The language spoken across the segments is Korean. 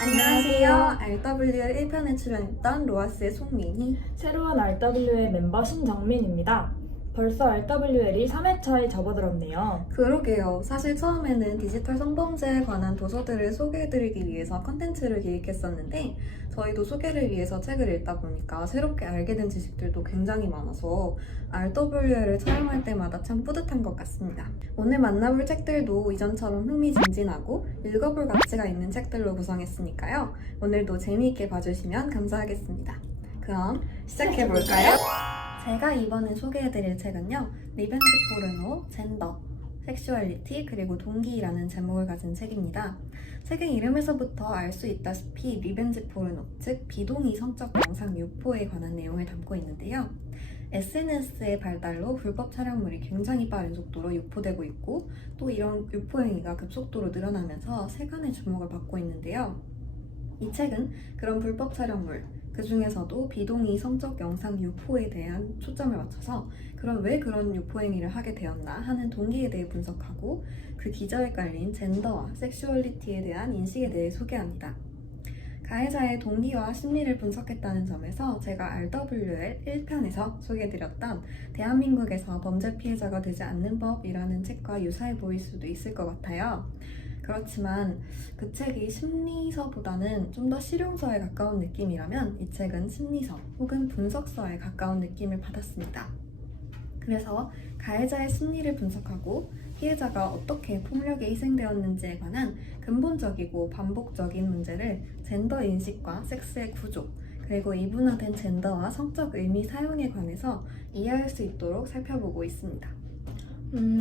안녕하세요. RWL 1편에 출연했던 로아스의 송민희. 새로운 RWL 멤버 신정민입니다. 벌써 RWL이 3회차에 접어들었네요. 그러게요. 사실 처음에는 디지털 성범죄에 관한 도서들을 소개해드리기 위해서 컨텐츠를 기획했었는데 저희도 소개를 위해서 책을 읽다 보니까 새롭게 알게 된 지식들도 굉장히 많아서 RWL을 촬영할 때마다 참 뿌듯한 것 같습니다. 오늘 만나볼 책들도 이전처럼 흥미진진하고 읽어볼 가치가 있는 책들로 구성했으니까요. 오늘도 재미있게 봐주시면 감사하겠습니다. 그럼 시작해볼까요? 제가 이번에 소개해드릴 책은요, 리벤지 포르노, 젠더, 섹슈얼리티, 그리고 동기라는 제목을 가진 책입니다. 책의 이름에서부터 알 수 있다시피 리벤지 포르노, 즉 비동의 성적 영상 유포에 관한 내용을 담고 있는데요. SNS의 발달로 불법 촬영물이 굉장히 빠른 속도로 유포되고 있고 또 이런 유포 행위가 급속도로 늘어나면서 세간의 주목을 받고 있는데요. 이 책은 그런 불법 촬영물, 그 중에서도 비동의 성적 영상 유포에 대한 초점을 맞춰서 왜 그런 유포 행위를 하게 되었나 하는 동기에 대해 분석하고 그 기저에 깔린 젠더와 섹슈얼리티에 대한 인식에 대해 소개합니다. 가해자의 동기와 심리를 분석했다는 점에서 제가 RWL 1편에서 소개해드렸던 대한민국에서 범죄 피해자가 되지 않는 법이라는 책과 유사해 보일 수도 있을 것 같아요. 그렇지만 그 책이 심리서보다는 좀 더 실용서에 가까운 느낌이라면 이 책은 심리서 혹은 분석서에 가까운 느낌을 받았습니다. 그래서 가해자의 심리를 분석하고 피해자가 어떻게 폭력에 희생되었는지에 관한 근본적이고 반복적인 문제를 젠더 인식과 섹스의 구조, 그리고 이분화된 젠더와 성적 의미 사용에 관해서 이해할 수 있도록 살펴보고 있습니다.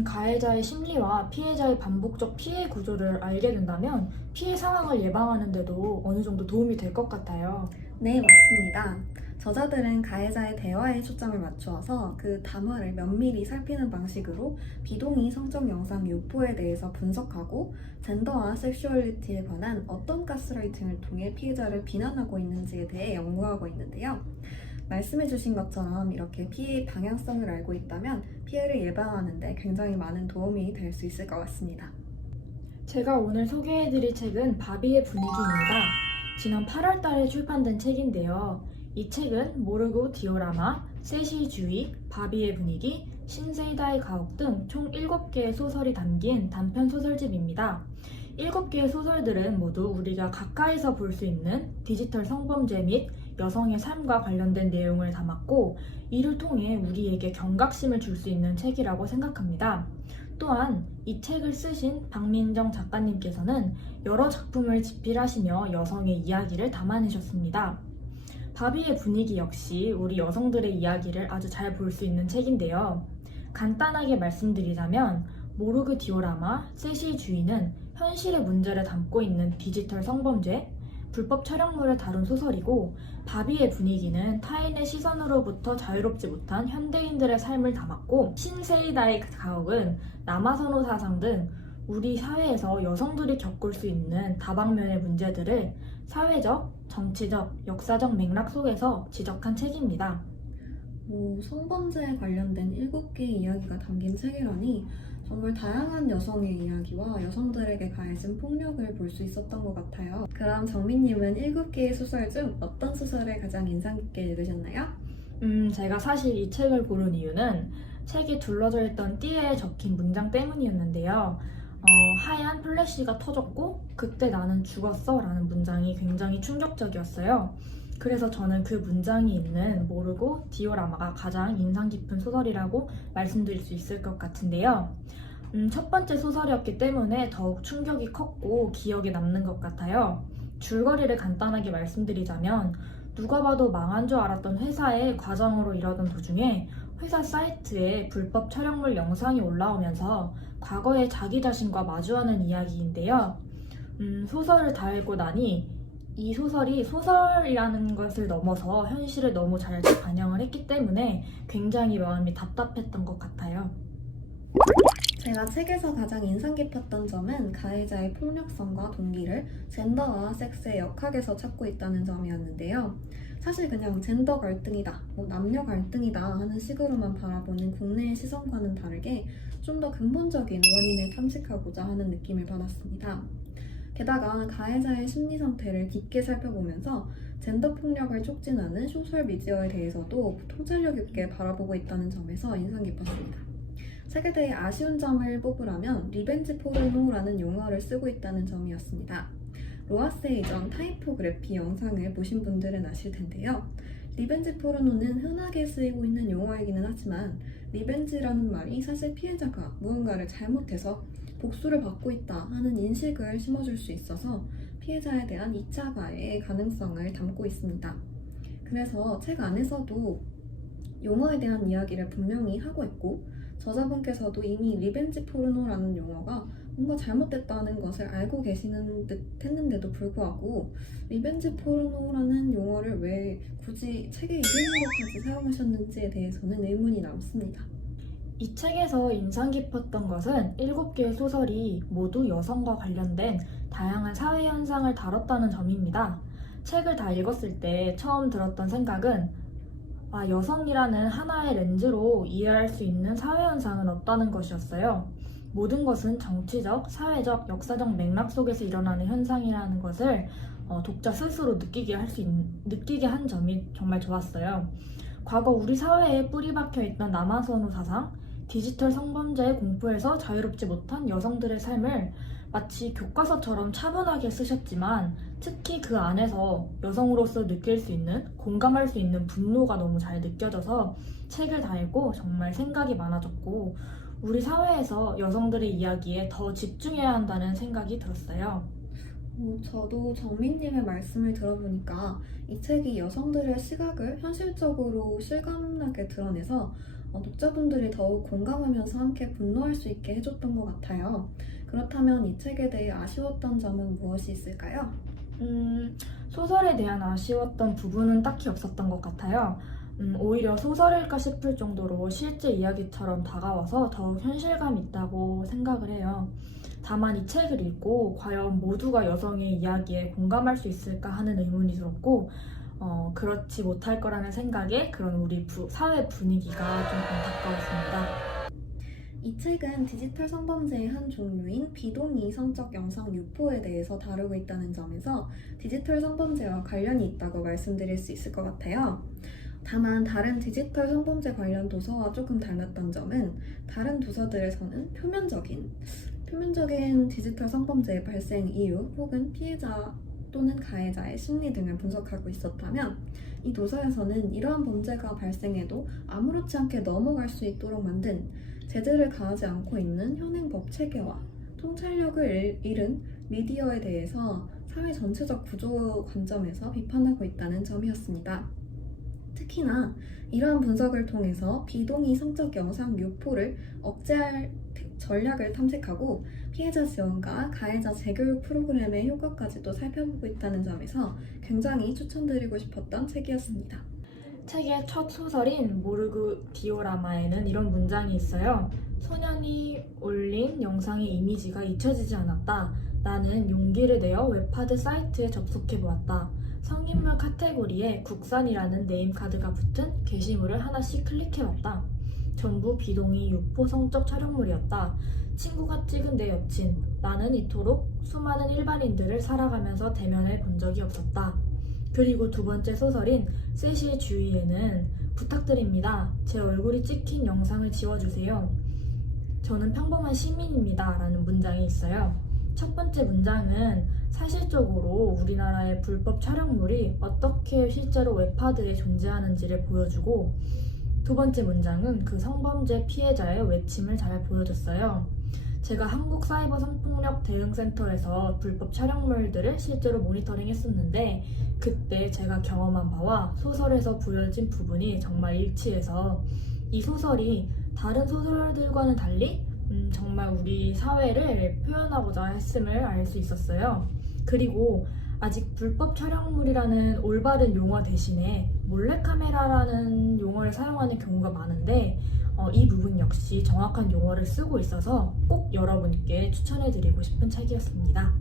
가해자의 심리와 피해자의 반복적 피해 구조를 알게 된다면 피해 상황을 예방하는 데도 어느 정도 도움이 될 것 같아요. 네, 맞습니다. 저자들은 가해자의 대화에 초점을 맞추어서 그 담화를 면밀히 살피는 방식으로 비동의 성적 영상 유포에 대해서 분석하고 젠더와 섹슈얼리티에 관한 어떤 가스라이팅을 통해 피해자를 비난하고 있는지에 대해 연구하고 있는데요. 말씀해주신 것처럼 이렇게 피해의 방향성을 알고 있다면 피해를 예방하는 데 굉장히 많은 도움이 될 수 있을 것 같습니다. 제가 오늘 소개해드릴 책은 바비의 분위기입니다. 지난 8월 달에 출판된 책인데요. 이 책은 모르고 디오라마, 세시주의, 바비의 분위기, 신세이다의 가옥 등 총 7개의 소설이 담긴 단편 소설집입니다. 7개의 소설들은 모두 우리가 가까이서 볼 수 있는 디지털 성범죄 및 여성의 삶과 관련된 내용을 담았고 이를 통해 우리에게 경각심을 줄 수 있는 책이라고 생각합니다. 또한 이 책을 쓰신 박민정 작가님께서는 여러 작품을 집필하시며 여성의 이야기를 담아내셨습니다. 바비의 분위기 역시 우리 여성들의 이야기를 아주 잘 볼 수 있는 책인데요. 간단하게 말씀드리자면 모르그 디오라마, 세시주의는 현실의 문제를 담고 있는 디지털 성범죄, 불법 촬영물을 다룬 소설이고 바비의 분위기는 타인의 시선으로부터 자유롭지 못한 현대인들의 삶을 담았고 신세이다의 가옥은 남아선호 사상 등 우리 사회에서 여성들이 겪을 수 있는 다방면의 문제들을 사회적, 정치적, 역사적 맥락 속에서 지적한 책입니다. 성범죄에 관련된 7개의 이야기가 담긴 책이라니 정말 다양한 여성의 이야기와 여성들에게 가해진 폭력을 볼 수 있었던 것 같아요. 그럼 정민님은 7개의 소설 중 어떤 소설을 가장 인상 깊게 읽으셨나요? 제가 사실 이 책을 고른 이유는 책에 둘러져 있던 띠에 적힌 문장 때문이었는데요. 하얀 플래시가 터졌고 그때 나는 죽었어 라는 문장이 굉장히 충격적이었어요. 그래서 저는 그 문장이 있는 모르고 디오라마가 가장 인상 깊은 소설이라고 말씀드릴 수 있을 것 같은데요. 첫 번째 소설이었기 때문에 더욱 충격이 컸고 기억에 남는 것 같아요. 줄거리를 간단하게 말씀드리자면 누가 봐도 망한 줄 알았던 회사의 과정으로 일하던 도중에 회사 사이트에 불법 촬영물 영상이 올라오면서 과거의 자기 자신과 마주하는 이야기인데요. 소설을 다 읽고 나니 이 소설이 소설이라는 것을 넘어서 현실을 너무 잘 반영을 했기 때문에 굉장히 마음이 답답했던 것 같아요. 제가 책에서 가장 인상 깊었던 점은 가해자의 폭력성과 동기를 젠더와 섹스의 역학에서 찾고 있다는 점이었는데요. 사실 그냥 젠더 갈등이다, 남녀 갈등이다 하는 식으로만 바라보는 국내의 시선과는 다르게 좀 더 근본적인 원인을 탐색하고자 하는 느낌을 받았습니다. 게다가 가해자의 심리 상태를 깊게 살펴보면서 젠더 폭력을 촉진하는 소셜 미디어에 대해서도 통찰력 있게 바라보고 있다는 점에서 인상 깊었습니다. 책에 대해 아쉬운 점을 뽑으라면 리벤지 포르노라는 용어를 쓰고 있다는 점이었습니다. 로하스의 이전 타이포그래피 영상을 보신 분들은 아실 텐데요. 리벤지 포르노는 흔하게 쓰이고 있는 용어이기는 하지만 리벤지라는 말이 사실 피해자가 무언가를 잘못해서 복수를 받고 있다 하는 인식을 심어줄 수 있어서 피해자에 대한 2차 가해의 가능성을 담고 있습니다. 그래서 책 안에서도 용어에 대한 이야기를 분명히 하고 있고 저자분께서도 이미 리벤지 포르노라는 용어가 뭔가 잘못됐다는 것을 알고 계시는 듯 했는데도 불구하고 리벤지 포르노라는 용어를 왜 굳이 책의 이름으로까지 사용하셨는지에 대해서는 의문이 남습니다. 이 책에서 인상 깊었던 것은 7개의 소설이 모두 여성과 관련된 다양한 사회 현상을 다뤘다는 점입니다. 책을 다 읽었을 때 처음 들었던 생각은 여성이라는 하나의 렌즈로 이해할 수 있는 사회 현상은 없다는 것이었어요. 모든 것은 정치적, 사회적, 역사적 맥락 속에서 일어나는 현상이라는 것을 독자 스스로 느끼게 한 점이 정말 좋았어요. 과거 우리 사회에 뿌리 박혀 있던 남아선호 사상, 디지털 성범죄의 공포에서 자유롭지 못한 여성들의 삶을 마치 교과서처럼 차분하게 쓰셨지만 특히 그 안에서 여성으로서 느낄 수 있는, 공감할 수 있는 분노가 너무 잘 느껴져서 책을 다 읽고 정말 생각이 많아졌고 우리 사회에서 여성들의 이야기에 더 집중해야 한다는 생각이 들었어요. 저도 정민님의 말씀을 들어보니까 이 책이 여성들의 시각을 현실적으로 실감나게 드러내서 독자분들이 더욱 공감하면서 함께 분노할 수 있게 해줬던 것 같아요. 그렇다면 이 책에 대해 아쉬웠던 점은 무엇이 있을까요? 소설에 대한 아쉬웠던 부분은 딱히 없었던 것 같아요. 오히려 소설일까 싶을 정도로 실제 이야기처럼 다가와서 더욱 현실감 있다고 생각을 해요. 다만 이 책을 읽고 과연 모두가 여성의 이야기에 공감할 수 있을까 하는 의문이 들었고 그렇지 못할 거라는 생각에 그런 우리 사회 분위기가 좀 안타까웠습니다. 이 책은 디지털 성범죄의 한 종류인 비동의 성적 영상 유포에 대해서 다루고 있다는 점에서 디지털 성범죄와 관련이 있다고 말씀드릴 수 있을 것 같아요. 다만 다른 디지털 성범죄 관련 도서와 조금 달랐던 점은 다른 도서들에서는 표면적인 디지털 성범죄의 발생 이유 혹은 피해자 또는 가해자의 심리 등을 분석하고 있었다면 이 도서에서는 이러한 범죄가 발생해도 아무렇지 않게 넘어갈 수 있도록 만든 제재를 가하지 않고 있는 현행 법 체계와 통찰력을 잃은 미디어에 대해서 사회 전체적 구조 관점에서 비판하고 있다는 점이었습니다. 특히나 이러한 분석을 통해서 비동의 성적 영상 유포를 억제할 전략을 탐색하고 피해자 지원과 가해자 재교육 프로그램의 효과까지도 살펴보고 있다는 점에서 굉장히 추천드리고 싶었던 책이었습니다. 책의 첫 소설인 모르그 디오라마에는 이런 문장이 있어요. 소년이 올린 영상의 이미지가 잊혀지지 않았다. 나는 용기를 내어 웹하드 사이트에 접속해보았다. 성인물 카테고리에 국산이라는 네임카드가 붙은 게시물을 하나씩 클릭해봤다. 전부 비동의 유포 성적 촬영물이었다. 친구가 찍은 내 여친. 나는 이토록 수많은 일반인들을 살아가면서 대면해 본 적이 없었다. 그리고 두 번째 소설인 셋이 주위에는 부탁드립니다. 제 얼굴이 찍힌 영상을 지워주세요. 저는 평범한 시민입니다. 라는 문장이 있어요. 첫 번째 문장은 사실적으로 우리나라의 불법 촬영물이 어떻게 실제로 웹하드에 존재하는지를 보여주고 두 번째 문장은 그 성범죄 피해자의 외침을 잘 보여줬어요. 제가 한국사이버성폭력대응센터에서 불법 촬영물들을 실제로 모니터링 했었는데 그때 제가 경험한 바와 소설에서 보여진 부분이 정말 일치해서 이 소설이 다른 소설들과는 달리 정말 우리 사회를 표현하고자 했음을 알 수 있었어요. 그리고 아직 불법 촬영물이라는 올바른 용어 대신에 몰래카메라라는 용어를 사용하는 경우가 많은데 이 부분 역시 정확한 용어를 쓰고 있어서 꼭 여러분께 추천해드리고 싶은 책이었습니다.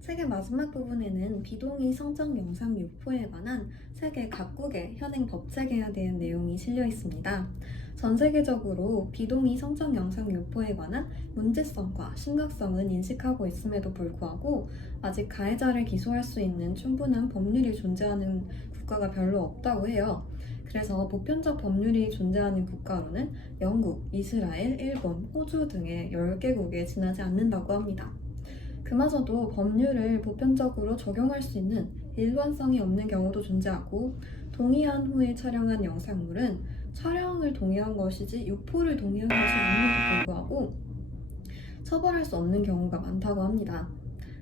책의 마지막 부분에는 비동의 성적 영상 유포에 관한 세계 각국의 현행 법체계에 대한 내용이 실려 있습니다. 전 세계적으로 비동의 성적 영상 유포에 관한 문제성과 심각성은 인식하고 있음에도 불구하고 아직 가해자를 기소할 수 있는 충분한 법률이 존재하는 국가가 별로 없다고 해요. 그래서 보편적 법률이 존재하는 국가로는 영국, 이스라엘, 일본, 호주 등의 10개국에 지나지 않는다고 합니다. 그마저도 법률을 보편적으로 적용할 수 있는 일관성이 없는 경우도 존재하고 동의한 후에 촬영한 영상물은 촬영을 동의한 것이지 유포를 동의한 것이 아님에도 불구하고 처벌할 수 없는 경우가 많다고 합니다.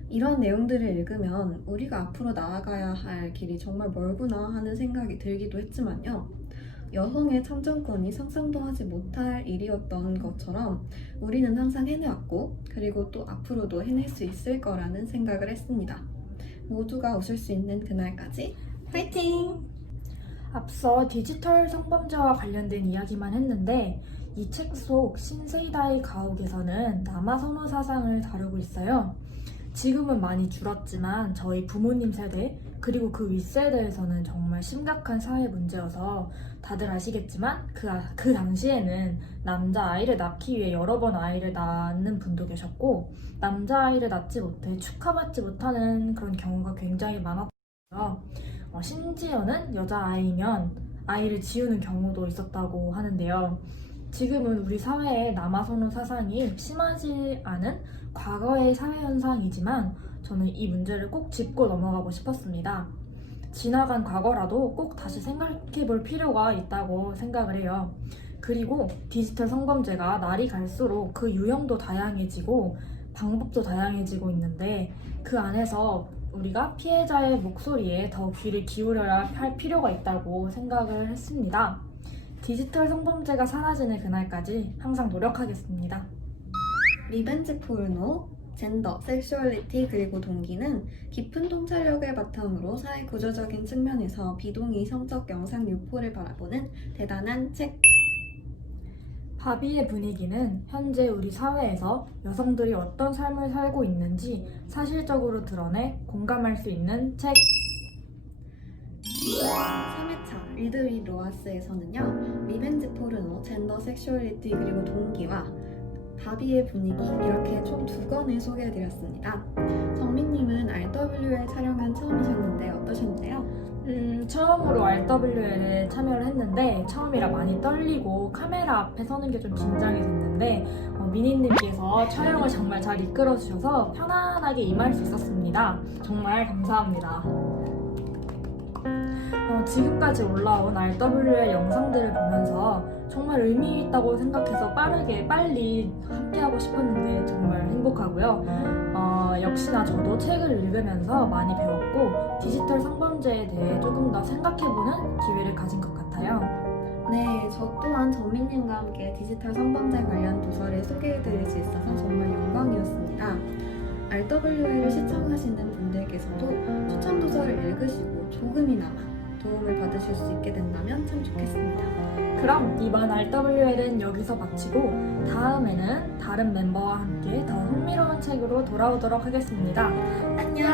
이런 내용들을 읽으면 우리가 앞으로 나아가야 할 길이 정말 멀구나 하는 생각이 들기도 했지만요. 여성의 참정권이 상상도 하지 못할 일이었던 것처럼 우리는 항상 해내왔고 그리고 또 앞으로도 해낼 수 있을 거라는 생각을 했습니다. 모두가 웃을 수 있는 그날까지 화이팅! 앞서 디지털 성범죄와 관련된 이야기만 했는데 이 책 속 신세이다의 가옥에서는 남아선호 사상을 다루고 있어요. 지금은 많이 줄었지만 저희 부모님 세대 그리고 그 윗세대에서는 정말 심각한 사회 문제여서 다들 아시겠지만 그 당시에는 남자아이를 낳기 위해 여러 번 아이를 낳는 분도 계셨고 남자아이를 낳지 못해 축하받지 못하는 그런 경우가 굉장히 많았고요. 심지어는 여자아이면 아이를 지우는 경우도 있었다고 하는데요. 지금은 우리 사회의 남아선호 사상이 심하지 않은 과거의 사회 현상이지만 저는 이 문제를 꼭 짚고 넘어가고 싶었습니다. 지나간 과거라도 꼭 다시 생각해 볼 필요가 있다고 생각을 해요. 그리고 디지털 성범죄가 날이 갈수록 그 유형도 다양해지고 방법도 다양해지고 있는데 그 안에서 우리가 피해자의 목소리에 더 귀를 기울여야 할 필요가 있다고 생각을 했습니다. 디지털 성범죄가 사라지는 그날까지 항상 노력하겠습니다. 리벤지 포르노, 젠더, 섹슈얼리티 그리고 동기는 깊은 통찰력을 바탕으로 사회 구조적인 측면에서 비동의 성적 영상 유포를 바라보는 대단한 책. 바비의 분위기는 현재 우리 사회에서 여성들이 어떤 삶을 살고 있는지 사실적으로 드러내 공감할 수 있는 책. 3회차 리드 윗 로아스에서는요, 리벤지 포르노, 젠더, 섹슈얼리티 그리고 동기와 바비의 분위기 이렇게 총 2권을 소개해드렸습니다. 정민님은 RWL 촬영한 처음이셨는데 어떠셨나요? 처음으로 RWL에 참여를 했는데 처음이라 많이 떨리고 카메라 앞에 서는 게 좀 긴장이 됐는데 미니님께서 촬영을 정말 잘 이끌어 주셔서 편안하게 임할 수 있었습니다. 정말 감사합니다. 지금까지 올라온 RWL 영상들을 보면서 정말 의미 있다고 생각해서 빨리 함께하고 싶었는데 정말 행복하고요. 역시나 저도 책을 읽으면서 많이 배웠고 디지털 성범죄에 대해 조금 더 생각해보는 기회를 가진 것 같아요. 네, 저 또한 정민님과 함께 디지털 성범죄 관련 도서를 소개해드릴 수 있어서 정말 영광이었습니다. RWL을 시청하시는 분들께서도 추천 도서를 읽으시고 조금이나마 도움을 받으실 수 있게 된다면 참 좋겠습니다. 그럼 이번 RWL은 여기서 마치고 다음에는 다른 멤버와 함께 더 흥미로운 책으로 돌아오도록 하겠습니다. 안녕!